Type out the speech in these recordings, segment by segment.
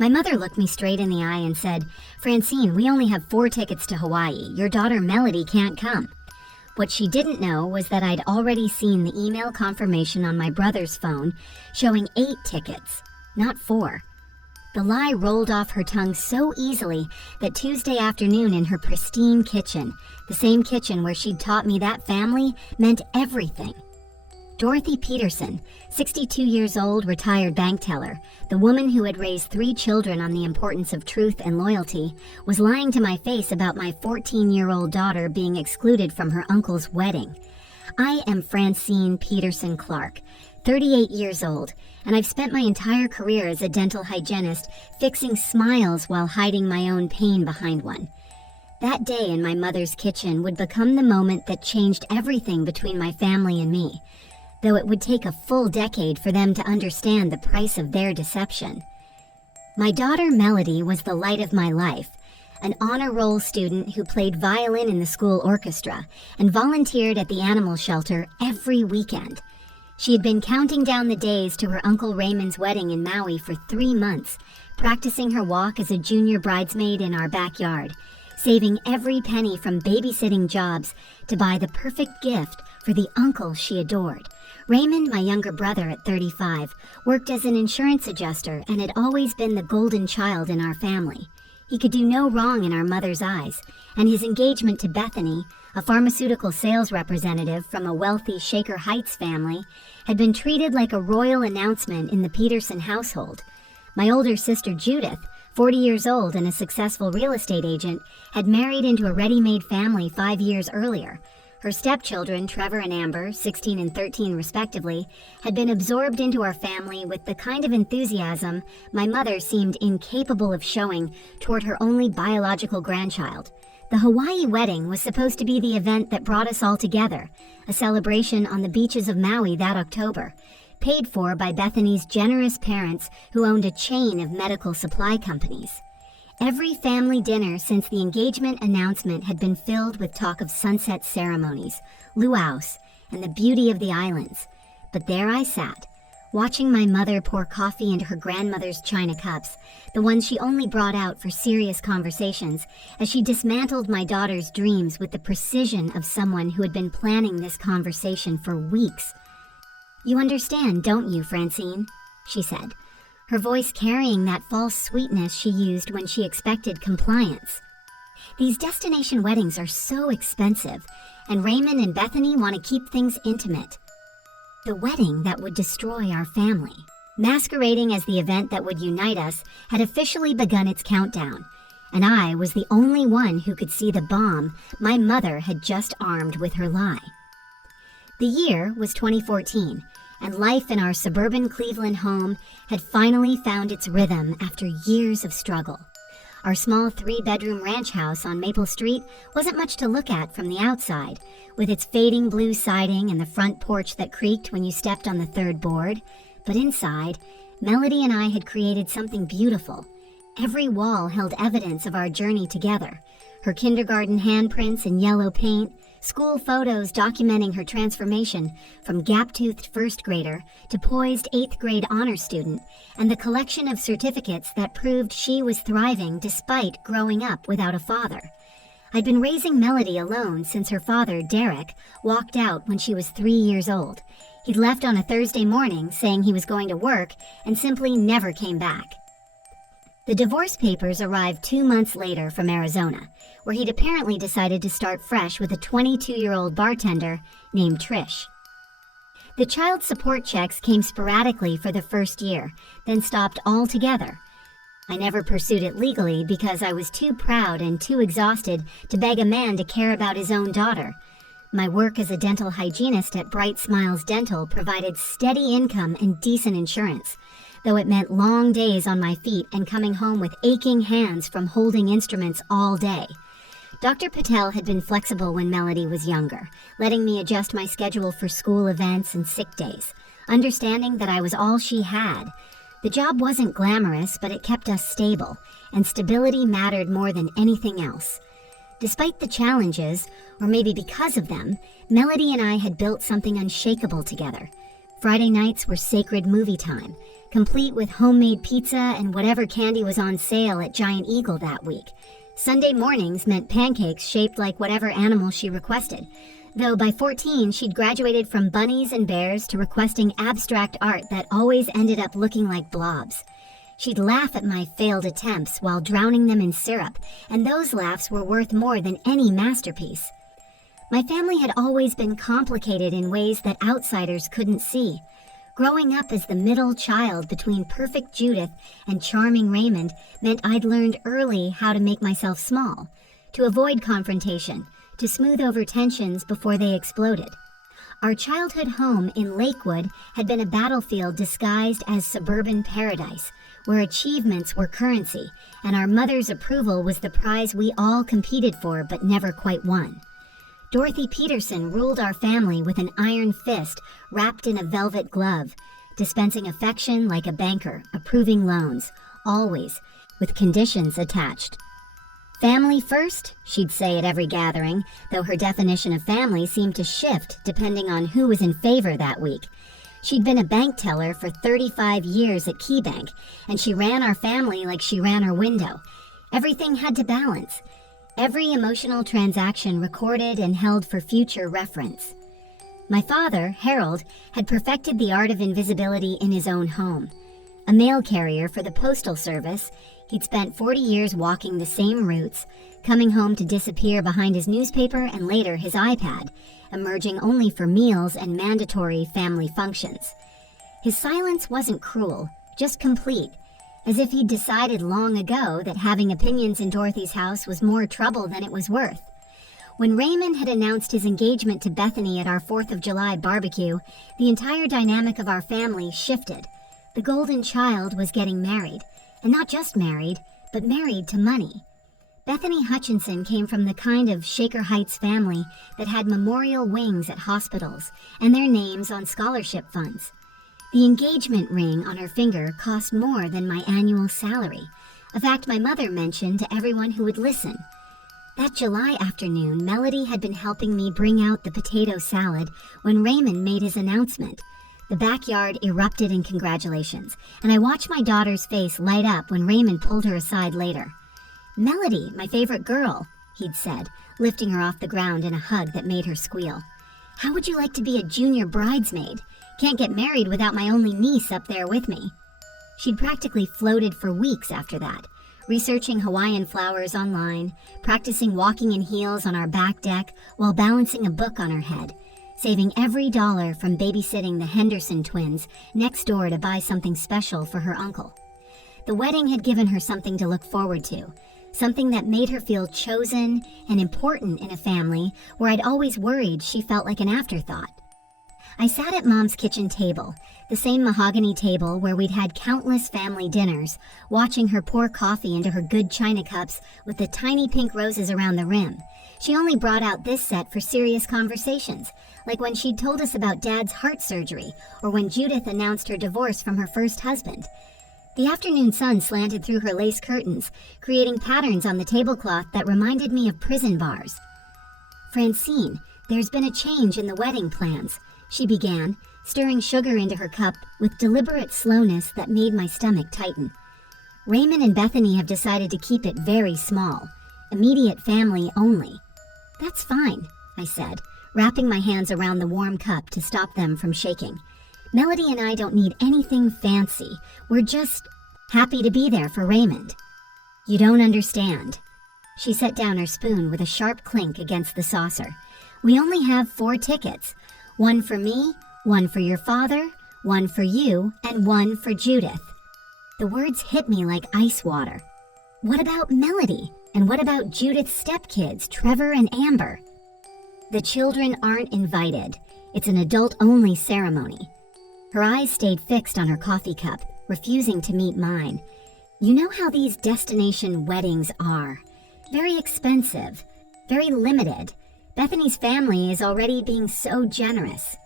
My mother looked me straight in the eye and said, "Francine, we only have 4 tickets to Hawaii. Your daughter Melody can't come." What she didn't know was that I'd already seen the email confirmation on my brother's phone showing 8 tickets, not 4. The lie rolled off her tongue so easily that Tuesday afternoon in her pristine kitchen, the same kitchen where she'd taught me that family meant everything. Dorothy Peterson, 62 years old, retired bank teller, the woman who had raised 3 children on the importance of truth and loyalty, was lying to my face about my 14-year-old daughter being excluded from her uncle's wedding. I am Francine Peterson Clark, 38 years old, and I've spent my entire career as a dental hygienist fixing smiles while hiding my own pain behind one. That day in my mother's kitchen would become the moment that changed everything between my family and me, though it would take a full decade for them to understand the price of their deception. My daughter Melody was the light of my life, an honor roll student who played violin in the school orchestra and volunteered at the animal shelter every weekend. She had been counting down the days to her Uncle Raymond's wedding in Maui for 3 months, practicing her walk as a junior bridesmaid in our backyard, saving every penny from babysitting jobs to buy the perfect gift for the uncle she adored. Raymond, my younger brother at 35, worked as an insurance adjuster and had always been the golden child in our family. He could do no wrong in our mother's eyes, and his engagement to Bethany, a pharmaceutical sales representative from a wealthy Shaker Heights family, had been treated like a royal announcement in the Peterson household. My older sister Judith, 40 years old and a successful real estate agent, had married into a ready-made family 5 years earlier. Her stepchildren, Trevor and Amber, 16 and 13 respectively, had been absorbed into our family with the kind of enthusiasm my mother seemed incapable of showing toward her only biological grandchild. The Hawaii wedding was supposed to be the event that brought us all together, a celebration on the beaches of Maui that October, paid for by Bethany's generous parents who owned a chain of medical supply companies. Every family dinner since the engagement announcement had been filled with talk of sunset ceremonies, luau's, and the beauty of the islands. But there I sat, watching my mother pour coffee into her grandmother's china cups, the ones she only brought out for serious conversations, as she dismantled my daughter's dreams with the precision of someone who had been planning this conversation for weeks. "You understand, don't you, Francine?" she said, her voice carrying that false sweetness she used when she expected compliance. "These destination weddings are so expensive, and Raymond and Bethany want to keep things intimate. The wedding that would destroy our family, masquerading as the event that would unite us, had officially begun its countdown, and I was the only one who could see the bomb my mother had just armed with her lie. The year was 2014, and life in our suburban Cleveland home had finally found its rhythm after years of struggle. Our small 3-bedroom ranch house on Maple Street wasn't much to look at from the outside, with its fading blue siding and the front porch that creaked when you stepped on the 3rd board. But inside, Melody and I had created something beautiful. Every wall held evidence of our journey together. Her kindergarten handprints in yellow paint, school photos documenting her transformation from gap-toothed 1st grader to poised 8th grade honor student, and the collection of certificates that proved she was thriving despite growing up without a father. I'd been raising Melody alone since her father, Derek, walked out when she was 3 years old. He'd left on a Thursday morning saying he was going to work and simply never came back. The divorce papers arrived 2 months later from Arizona, where he'd apparently decided to start fresh with a 22-year-old bartender named Trish. The child support checks came sporadically for the first year, then stopped altogether. I never pursued it legally because I was too proud and too exhausted to beg a man to care about his own daughter. My work as a dental hygienist at Bright Smiles Dental provided steady income and decent insurance, though it meant long days on my feet and coming home with aching hands from holding instruments all day. Dr. Patel had been flexible when Melody was younger, letting me adjust my schedule for school events and sick days, understanding that I was all she had. The job wasn't glamorous, but it kept us stable, and stability mattered more than anything else. Despite the challenges, or maybe because of them, Melody and I had built something unshakable together. Friday nights were sacred movie time. complete with homemade pizza and whatever candy was on sale at Giant Eagle that week. Sunday mornings meant pancakes shaped like whatever animal she requested, though by 14 she'd graduated from bunnies and bears to requesting abstract art that always ended up looking like blobs. She'd laugh at my failed attempts while drowning them in syrup, and those laughs were worth more than any masterpiece. My family had always been complicated in ways that outsiders couldn't see. Growing up as the middle child between perfect Judith and charming Raymond meant I'd learned early how to make myself small, to avoid confrontation, to smooth over tensions before they exploded. Our childhood home in Lakewood had been a battlefield disguised as suburban paradise, where achievements were currency, and our mother's approval was the prize we all competed for but never quite won. Dorothy Peterson ruled our family with an iron fist wrapped in a velvet glove, dispensing affection like a banker, approving loans, always, with conditions attached. Family first, she'd say at every gathering, though her definition of family seemed to shift depending on who was in favor that week. She'd been a bank teller for 35 years at KeyBank, and she ran our family like she ran her window. Everything had to balance. Every emotional transaction recorded and held for future reference. My father, Harold, had perfected the art of invisibility in his own home. A mail carrier for the Postal Service, he'd spent 40 years walking the same routes, coming home to disappear behind his newspaper and later his iPad, emerging only for meals and mandatory family functions. His silence wasn't cruel, just complete, as if he'd decided long ago that having opinions in Dorothy's house was more trouble than it was worth. When Raymond had announced his engagement to Bethany at our 4th of July barbecue, the entire dynamic of our family shifted. The golden child was getting married, and not just married, but married to money. Bethany Hutchinson came from the kind of Shaker Heights family that had memorial wings at hospitals and their names on scholarship funds. The engagement ring on her finger cost more than my annual salary, a fact my mother mentioned to everyone who would listen. That July afternoon, Melody had been helping me bring out the potato salad when Raymond made his announcement. The backyard erupted in congratulations, and I watched my daughter's face light up when Raymond pulled her aside later. "Melody, my favorite girl," he'd said, lifting her off the ground in a hug that made her squeal. "How would you like to be a junior bridesmaid? Can't get married without my only niece up there with me." She'd practically floated for weeks after that, researching Hawaiian flowers online, practicing walking in heels on our back deck while balancing a book on her head, saving every dollar from babysitting the Henderson twins next door to buy something special for her uncle. The wedding had given her something to look forward to, something that made her feel chosen and important in a family where I'd always worried she felt like an afterthought. I sat at Mom's kitchen table, the same mahogany table where we'd had countless family dinners, watching her pour coffee into her good china cups with the tiny pink roses around the rim. She only brought out this set for serious conversations, like when she'd told us about Dad's heart surgery or when Judith announced her divorce from her first husband. The afternoon sun slanted through her lace curtains, creating patterns on the tablecloth that reminded me of prison bars. "Francine, there's been a change in the wedding plans," she began, stirring sugar into her cup with deliberate slowness that made my stomach tighten. "Raymond and Bethany have decided to keep it very small, immediate family only." "That's fine," I said, wrapping my hands around the warm cup to stop them from shaking. "Melody and I don't need anything fancy. We're just happy to be there for Raymond." "You don't understand." She set down her spoon with a sharp clink against the saucer. "We only have 4 tickets. One for me, one for your father, one for you, and one for Judith." The words hit me like ice water. "What about Melody? And what about Judith's stepkids, Trevor and Amber?" "The children aren't invited. It's an adult-only ceremony." Her eyes stayed fixed on her coffee cup, refusing to meet mine. "You know how these destination weddings are. Very expensive, very limited. Bethany's family is already being so generous."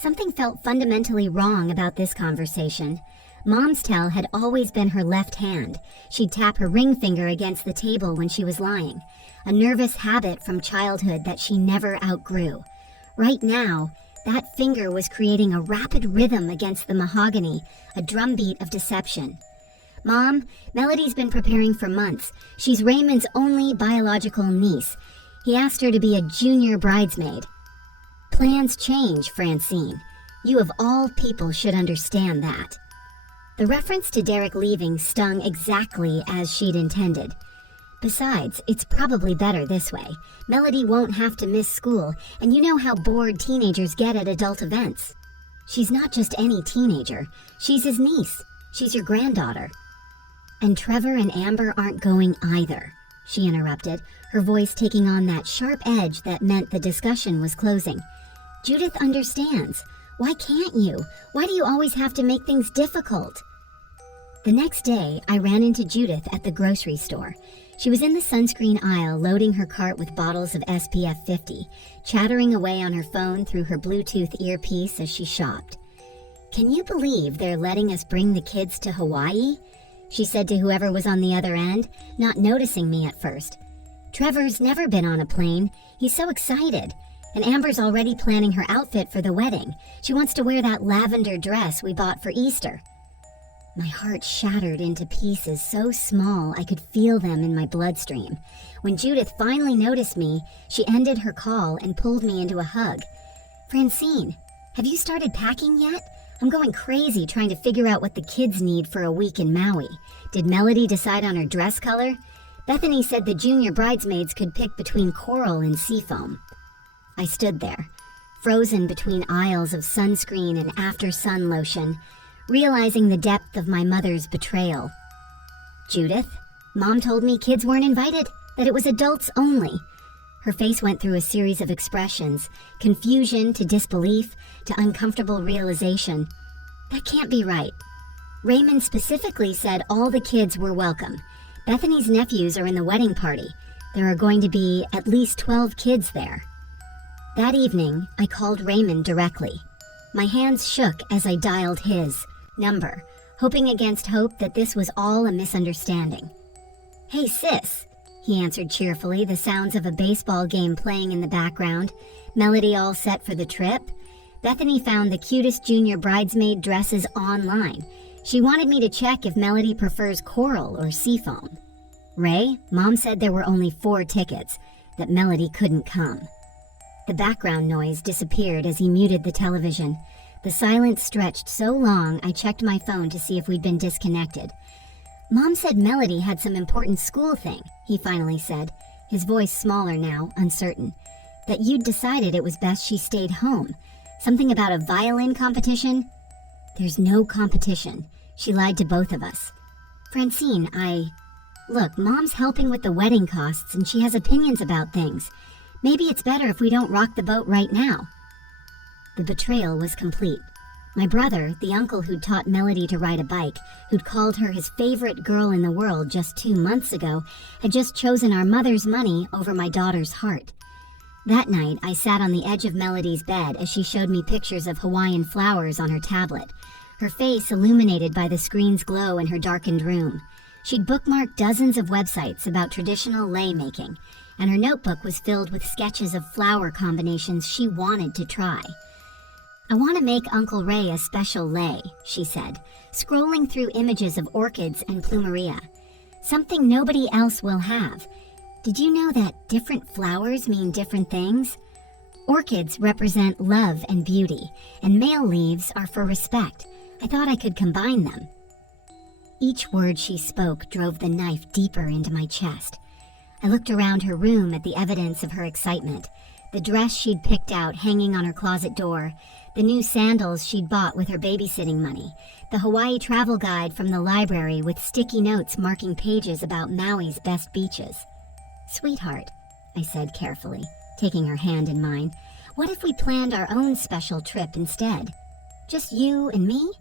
Something felt fundamentally wrong about this conversation. Mom's tell had always been her left hand. She'd tap her ring finger against the table when she was lying, a nervous habit from childhood that she never outgrew. Right now, That finger was creating a rapid rhythm against the mahogany, a drumbeat of deception. Mom, Melody's been preparing for months. She's Raymond's only biological niece. He asked her to be a junior bridesmaid. Plans change, Francine. You of all people should understand that. The reference to Derek leaving stung exactly as she'd intended. Besides, it's probably better this way. Melody won't have to miss school, and you know how bored teenagers get at adult events. She's not just any teenager. She's his niece. She's your granddaughter. And Trevor and Amber aren't going either, she interrupted, her voice taking on that sharp edge that meant the discussion was closing. Judith understands. Why can't you? Why do you always have to make things difficult? The next day, I ran into Judith at the grocery store. She was in the sunscreen aisle loading her cart with bottles of SPF 50, chattering away on her phone through her Bluetooth earpiece as she shopped. Can you believe they're letting us bring the kids to Hawaii? She said to whoever was on the other end, not noticing me at first. Trevor's never been on a plane. He's so excited. And Amber's already planning her outfit for the wedding. She wants to wear that lavender dress we bought for Easter. My heart shattered into pieces so small I could feel them in my bloodstream. When Judith finally noticed me, she ended her call and pulled me into a hug. Francine, have you started packing yet? I'm going crazy trying to figure out what the kids need for a week in Maui. Did Melody decide on her dress color? Bethany said the junior bridesmaids could pick between coral and seafoam. I stood there, frozen between aisles of sunscreen and after-sun lotion, realizing the depth of my mother's betrayal. Judith, Mom told me kids weren't invited, that it was adults only. Her face went through a series of expressions, confusion to disbelief to uncomfortable realization. That can't be right. Raymond specifically said all the kids were welcome. Bethany's nephews are in the wedding party. There are going to be at least 12 kids there. That evening, I called Raymond directly. My hands shook as I dialed his number, hoping against hope that this was all a misunderstanding. Hey sis, he answered cheerfully, the sounds of a baseball game playing in the background. Melody all set for the trip? Bethany found the cutest junior bridesmaid dresses online. She wanted me to check if Melody prefers coral or seafoam. Ray, Mom said there were only 4 tickets, that Melody couldn't come. The background noise disappeared as he muted the television. The silence stretched so long I checked my phone to see if we'd been disconnected. Mom said Melody had some important school thing, he finally said, his voice smaller now, uncertain. That you'd decided it was best she stayed home. Something about a violin competition? There's no competition. She lied to both of us. Francine, Look, Mom's helping with the wedding costs and she has opinions about things. Maybe it's better if we don't rock the boat right now. The betrayal was complete. My brother, the uncle who'd taught Melody to ride a bike, who'd called her his favorite girl in the world just 2 months ago, had just chosen our mother's money over my daughter's heart. That night, I sat on the edge of Melody's bed as she showed me pictures of Hawaiian flowers on her tablet, her face illuminated by the screen's glow in her darkened room. She'd bookmarked dozens of websites about traditional lei making, and her notebook was filled with sketches of flower combinations she wanted to try. I want to make Uncle Ray a special lei, she said, scrolling through images of orchids and plumeria. Something nobody else will have. Did you know that different flowers mean different things? Orchids represent love and beauty, and male leaves are for respect. I thought I could combine them. Each word she spoke drove the knife deeper into my chest. I looked around her room at the evidence of her excitement. The dress she'd picked out hanging on her closet door, the new sandals she'd bought with her babysitting money, the Hawaii travel guide from the library with sticky notes marking pages about Maui's best beaches. Sweetheart, I said carefully, taking her hand in mine, what if we planned our own special trip instead? Just you and me?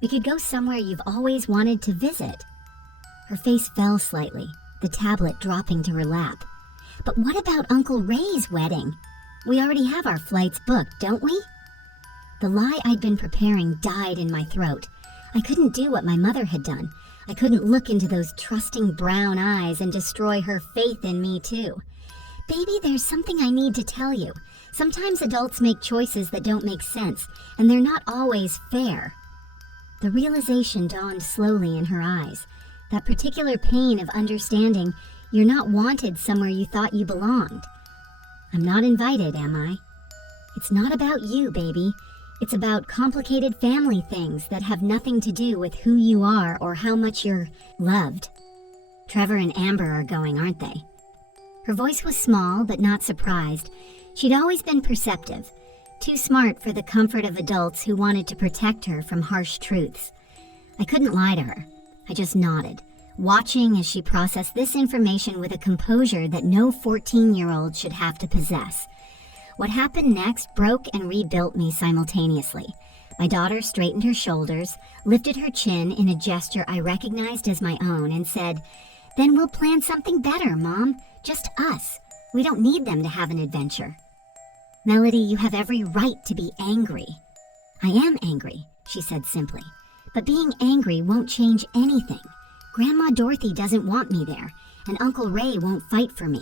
We could go somewhere you've always wanted to visit. Her face fell slightly, the tablet dropping to her lap. But what about Uncle Ray's wedding? We already have our flights booked, don't we? The lie I'd been preparing died in my throat. I couldn't do what my mother had done. I couldn't look into those trusting brown eyes and destroy her faith in me too. Baby, there's something I need to tell you. Sometimes adults make choices that don't make sense, and they're not always fair. The realization dawned slowly in her eyes. That particular pain of understanding you're not wanted somewhere you thought you belonged. I'm not invited, am I? It's not about you, baby. It's about complicated family things that have nothing to do with who you are or how much you're loved. Trevor and Amber are going, aren't they? Her voice was small but not surprised. She'd always been perceptive, too smart for the comfort of adults who wanted to protect her from harsh truths. I couldn't lie to her. I just nodded, watching as she processed this information with a composure that no 14-year-old should have to possess. What happened next broke and rebuilt me simultaneously. My daughter straightened her shoulders, lifted her chin in a gesture I recognized as my own, and said, "Then we'll plan something better, Mom. Just us. We don't need them to have an adventure." "Melody, you have every right to be angry." "I am angry," she said simply. "But being angry won't change anything. Grandma Dorothy doesn't want me there, and Uncle Ray won't fight for me.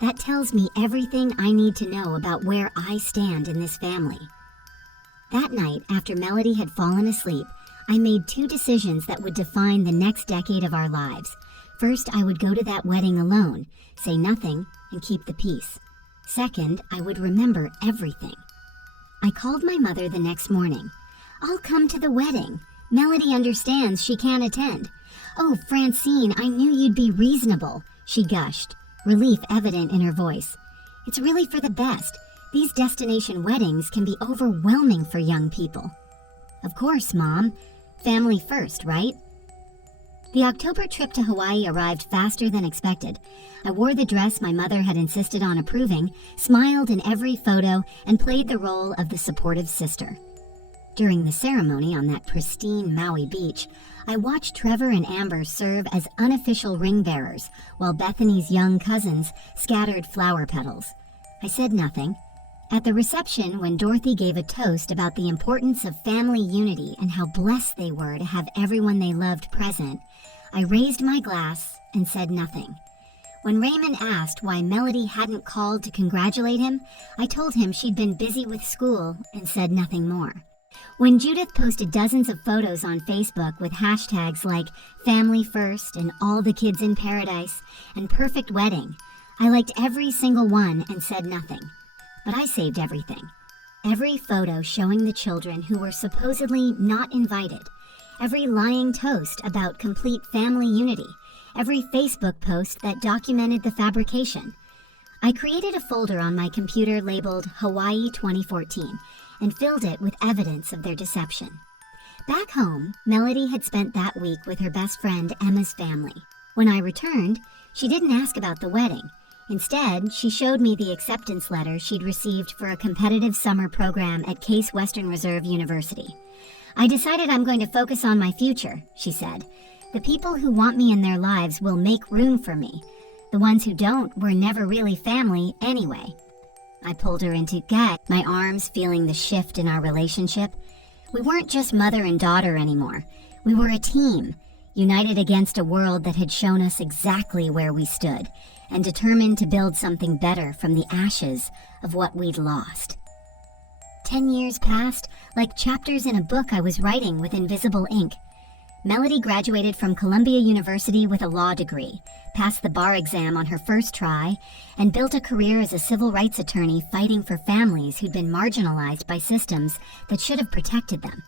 That tells me everything I need to know about where I stand in this family." That night, after Melody had fallen asleep, I made 2 decisions that would define the next decade of our lives. First, I would go to that wedding alone, say nothing, and keep the peace. Second, I would remember everything. I called my mother the next morning. "I'll come to the wedding. Melody understands she can't attend." "Oh, Francine, I knew you'd be reasonable," she gushed, relief evident in her voice. "It's really for the best. These destination weddings can be overwhelming for young people." "Of course, Mom. Family first, right?" The October trip to Hawaii arrived faster than expected. I wore the dress my mother had insisted on approving, smiled in every photo, and played the role of the supportive sister. During the ceremony on that pristine Maui beach, I watched Trevor and Amber serve as unofficial ring bearers, while Bethany's young cousins scattered flower petals. I said nothing. At the reception, when Dorothy gave a toast about the importance of family unity and how blessed they were to have everyone they loved present, I raised my glass and said nothing. When Raymond asked why Melody hadn't called to congratulate him, I told him she'd been busy with school and said nothing more. When Judith posted dozens of photos on Facebook with hashtags like Family First and All the Kids in Paradise and Perfect Wedding, I liked every single one and said nothing. But I saved everything. Every photo showing the children who were supposedly not invited. Every lying toast about complete family unity. Every Facebook post that documented the fabrication. I created a folder on my computer labeled Hawaii 2014 and filled it with evidence of their deception. Back home, Melody had spent that week with her best friend Emma's family. When I returned, she didn't ask about the wedding. Instead, she showed me the acceptance letter she'd received for a competitive summer program at Case Western Reserve University. "I decided I'm going to focus on my future," she said. "The people who want me in their lives will make room for me. The ones who don't were never really family anyway." I pulled her into gut, my arms feeling the shift in our relationship. We weren't just mother and daughter anymore. We were a team, united against a world that had shown us exactly where we stood, and determined to build something better from the ashes of what we'd lost. 10 years passed, like chapters in a book I was writing with invisible ink. Melody graduated from Columbia University with a law degree, passed the bar exam on her first try, and built a career as a civil rights attorney fighting for families who'd been marginalized by systems that should have protected them.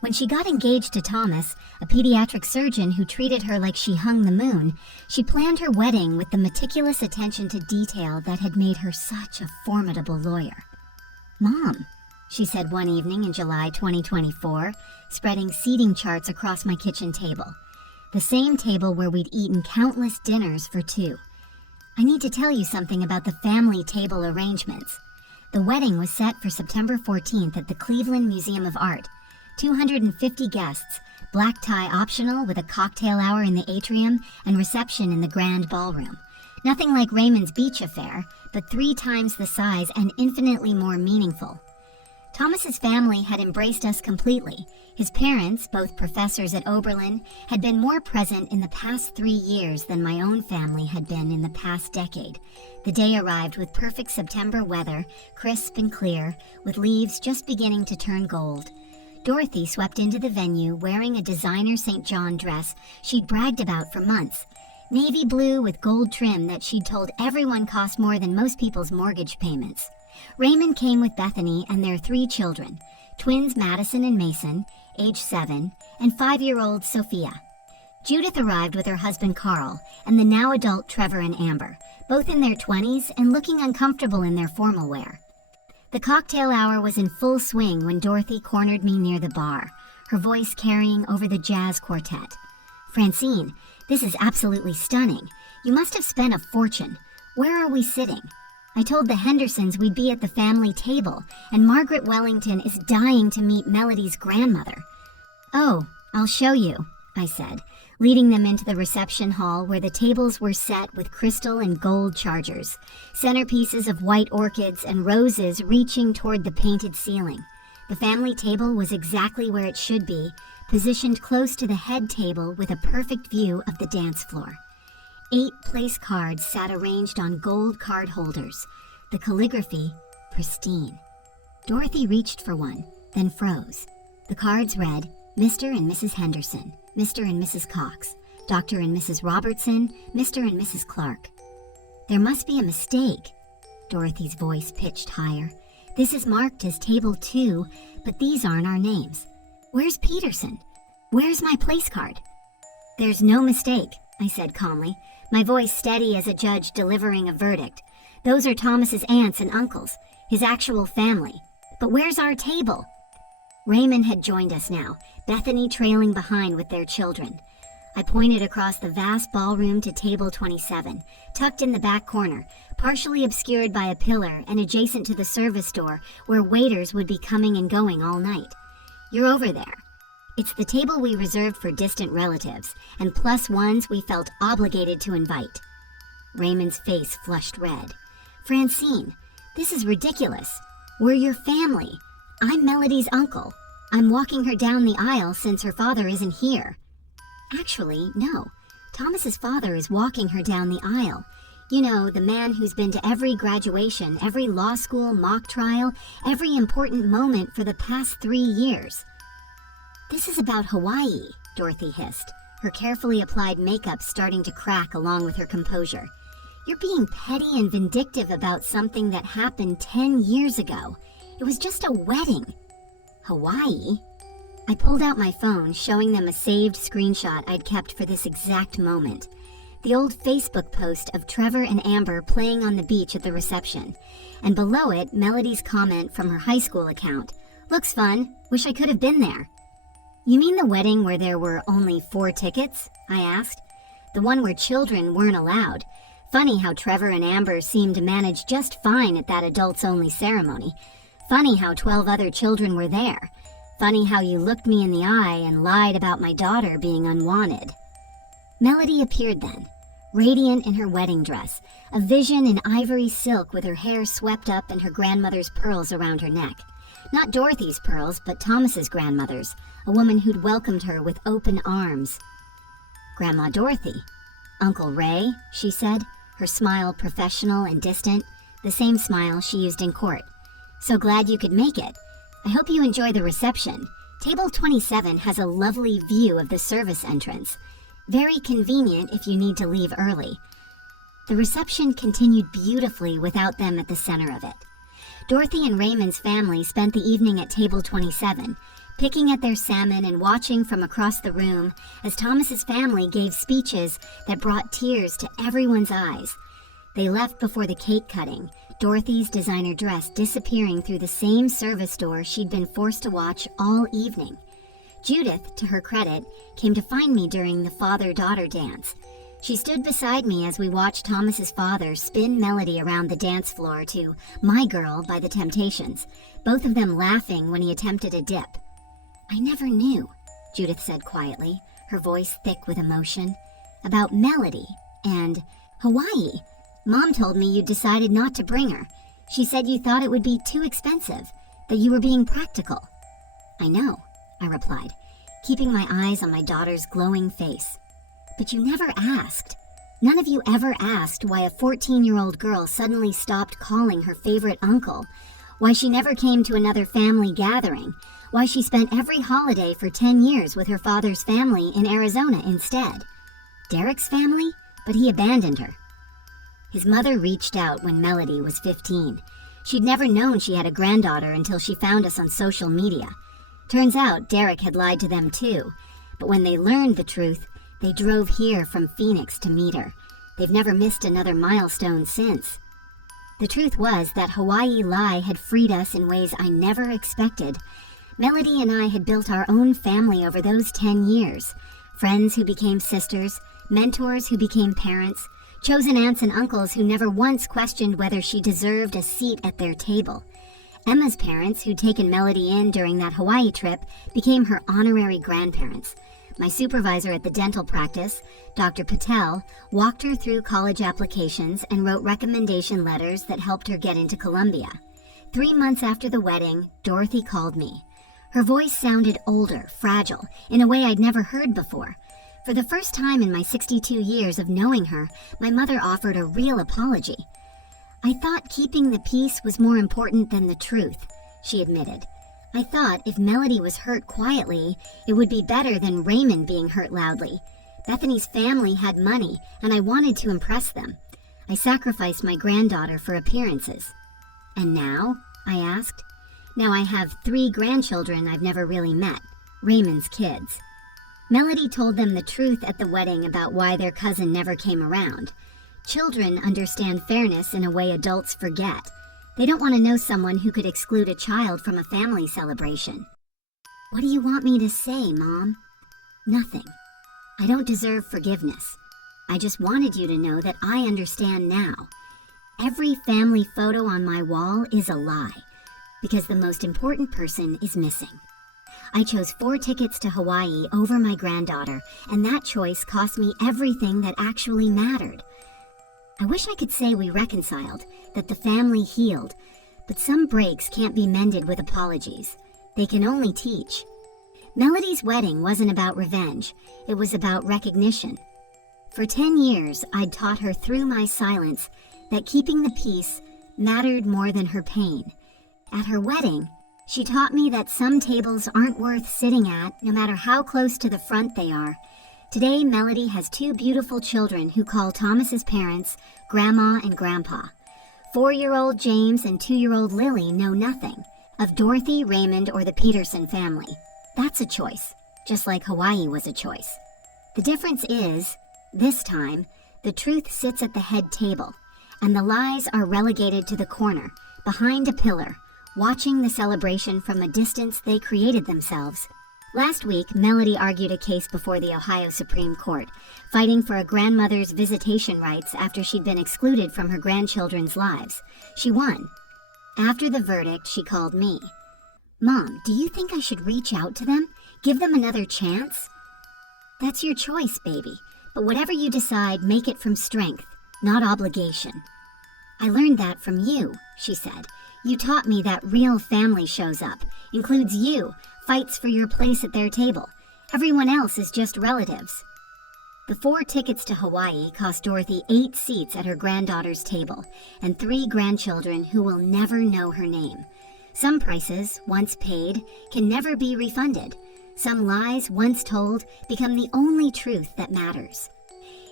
When she got engaged to Thomas, a pediatric surgeon who treated her like she hung the moon, she planned her wedding with the meticulous attention to detail that had made her such a formidable lawyer. "Mom," she said one evening in July 2024, spreading seating charts across my kitchen table, the same table where we'd eaten countless dinners for 2. "I need to tell you something about the family table arrangements." The wedding was set for September 14th at the Cleveland Museum of Art. 250 guests, black tie optional with a cocktail hour in the atrium and reception in the Grand Ballroom. Nothing like Raymond's beach affair, but 3 times the size and infinitely more meaningful. Thomas's family had embraced us completely. His parents, both professors at Oberlin, had been more present in the past 3 years than my own family had been in the past decade. The day arrived with perfect September weather, crisp and clear, with leaves just beginning to turn gold. Dorothy swept into the venue wearing a designer St. John dress she'd bragged about for months. Navy blue with gold trim that she'd told everyone cost more than most people's mortgage payments. Raymond came with Bethany and their 3 children, twins Madison and Mason, age 7, and 5-year-old Sophia. Judith arrived with her husband Carl and the now adult Trevor and Amber, both in their 20s and looking uncomfortable in their formal wear. The cocktail hour was in full swing when Dorothy cornered me near the bar, her voice carrying over the jazz quartet. "Francine, this is absolutely stunning. You must have spent a fortune. Where are we sitting? I told the Hendersons we'd be at the family table, and Margaret Wellington is dying to meet Melody's grandmother." "Oh, I'll show you," I said, leading them into the reception hall where the tables were set with crystal and gold chargers, centerpieces of white orchids and roses reaching toward the painted ceiling. The family table was exactly where it should be, positioned close to the head table with a perfect view of the dance floor. 8 place cards sat arranged on gold card holders, the calligraphy pristine. Dorothy reached for one, then froze. The cards read, Mr. and Mrs. Henderson, Mr. and Mrs. Cox, Dr. and Mrs. Robertson, Mr. and Mrs. Clark. "There must be a mistake." Dorothy's voice pitched higher. "This is marked as table 2, but these aren't our names. Where's Peterson? Where's my place card?" "There's no mistake," I said calmly, my voice steady as a judge delivering a verdict. "Those are Thomas's aunts and uncles, his actual family. But where's our table?" Raymond had joined us now, Bethany trailing behind with their children. I pointed across the vast ballroom to table 27, tucked in the back corner, partially obscured by a pillar and adjacent to the service door where waiters would be coming and going all night. "You're over there. It's the table we reserved for distant relatives, and plus ones we felt obligated to invite." Raymond's face flushed red. "Francine, this is ridiculous. We're your family. I'm Melody's uncle. I'm walking her down the aisle since her father isn't here." "Actually, no. Thomas's father is walking her down the aisle. You know, the man who's been to every graduation, every law school mock trial, every important moment for the past 3 years." "This is about Hawaii," Dorothy hissed, her carefully applied makeup starting to crack along with her composure. "You're being petty and vindictive about something that happened 10 years ago. It was just a wedding." "Hawaii?" I pulled out my phone, showing them a saved screenshot I'd kept for this exact moment. The old Facebook post of Trevor and Amber playing on the beach at the reception, and below it, Melody's comment from her high school account. "Looks fun. Wish I could have been there." "You mean the wedding where there were only 4 tickets?" I asked. "The one where children weren't allowed. Funny how Trevor and Amber seemed to manage just fine at that adults-only ceremony. Funny how 12 other children were there. Funny how you looked me in the eye and lied about my daughter being unwanted." Melody appeared then, radiant in her wedding dress, a vision in ivory silk with her hair swept up and her grandmother's pearls around her neck. Not Dorothy's pearls, but Thomas's grandmother's, a woman who'd welcomed her with open arms. "Grandma Dorothy." "Uncle Ray," she said, her smile professional and distant, the same smile she used in court. "So glad you could make it. I hope you enjoy the reception. Table 27 has a lovely view of the service entrance. Very convenient if you need to leave early." The reception continued beautifully without them at the center of it. Dorothy and Raymond's family spent the evening at table 27, picking at their salmon and watching from across the room as Thomas's family gave speeches that brought tears to everyone's eyes. They left before the cake cutting, Dorothy's designer dress disappearing through the same service door she'd been forced to watch all evening. Judith, to her credit, came to find me during the father-daughter dance. She stood beside me as we watched Thomas's father spin Melody around the dance floor to My Girl by the Temptations, both of them laughing when he attempted a dip. "I never knew," Judith said quietly, her voice thick with emotion, "about Melody and Hawaii. Mom told me you decided not to bring her. She said you thought it would be too expensive. that you were being practical." "I know," I replied, keeping my eyes on my daughter's glowing face. "But you never asked. None of you ever asked why a 14-year-old girl suddenly stopped calling her favorite uncle, why she never came to another family gathering, why she spent every holiday for 10 years with her father's family in Arizona instead. Derek's family? But he abandoned her." His mother reached out when Melody was 15. She'd never known she had a granddaughter until she found us on social media. Turns out Derek had lied to them too, but when they learned the truth, they drove here from Phoenix to meet her. They've never missed another milestone since. The truth was that Hawaii lie had freed us in ways I never expected. Melody and I had built our own family over those 10 years. Friends who became sisters, mentors who became parents, chosen aunts and uncles who never once questioned whether she deserved a seat at their table. Emma's parents, who'd taken Melody in during that Hawaii trip, became her honorary grandparents. My supervisor at the dental practice, Dr. Patel, walked her through college applications and wrote recommendation letters that helped her get into Columbia. 3 months after the wedding, Dorothy called me. Her voice sounded older, fragile, in a way I'd never heard before. For the first time in my 62 years of knowing her, my mother offered a real apology. "I thought keeping the peace was more important than the truth," she admitted. "I thought if Melody was hurt quietly, it would be better than Raymond being hurt loudly. Bethany's family had money, and I wanted to impress them. I sacrificed my granddaughter for appearances." "And now?" I asked. "Now I have 3 grandchildren I've never really met, Raymond's kids." Melody told them the truth at the wedding about why their cousin never came around. Children understand fairness in a way adults forget. They don't want to know someone who could exclude a child from a family celebration. "What do you want me to say, Mom?" "Nothing. I don't deserve forgiveness. I just wanted you to know that I understand now. Every family photo on my wall is a lie, because the most important person is missing. I chose 4 tickets to Hawaii over my granddaughter, and that choice cost me everything that actually mattered. I wish I could say we reconciled, that the family healed, but some breaks can't be mended with apologies. They can only teach. Melody's wedding wasn't about revenge, it was about recognition. For 10 years, I'd taught her through my silence that keeping the peace mattered more than her pain. At her wedding, she taught me that some tables aren't worth sitting at, no matter how close to the front they are. Today, Melody has 2 beautiful children who call Thomas's parents Grandma and Grandpa. 4-year-old James and 2-year-old Lily know nothing of Dorothy, Raymond, or the Peterson family. That's a choice, just like Hawaii was a choice. The difference is, this time, the truth sits at the head table, and the lies are relegated to the corner, behind a pillar, watching the celebration from a distance they created themselves. Last week, Melody argued a case before the Ohio Supreme Court, fighting for a grandmother's visitation rights after she'd been excluded from her grandchildren's lives. She won. After the verdict, she called me. "Mom, do you think I should reach out to them? Give them another chance?" "That's your choice, baby. But whatever you decide, make it from strength, not obligation." "I learned that from you," she said. "You taught me that real family shows up, includes you, fights for your place at their table. Everyone else is just relatives." The 4 tickets to Hawaii cost Dorothy 8 seats at her granddaughter's table, and 3 grandchildren who will never know her name. Some prices, once paid, can never be refunded. Some lies, once told, become the only truth that matters.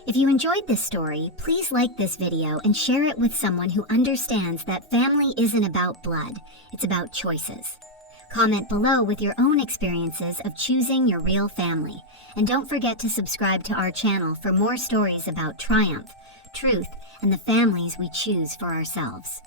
If you enjoyed this story, please like this video and share it with someone who understands that family isn't about blood, it's about choices. Comment below with your own experiences of choosing your real family. And don't forget to subscribe to our channel for more stories about triumph, truth, and the families we choose for ourselves.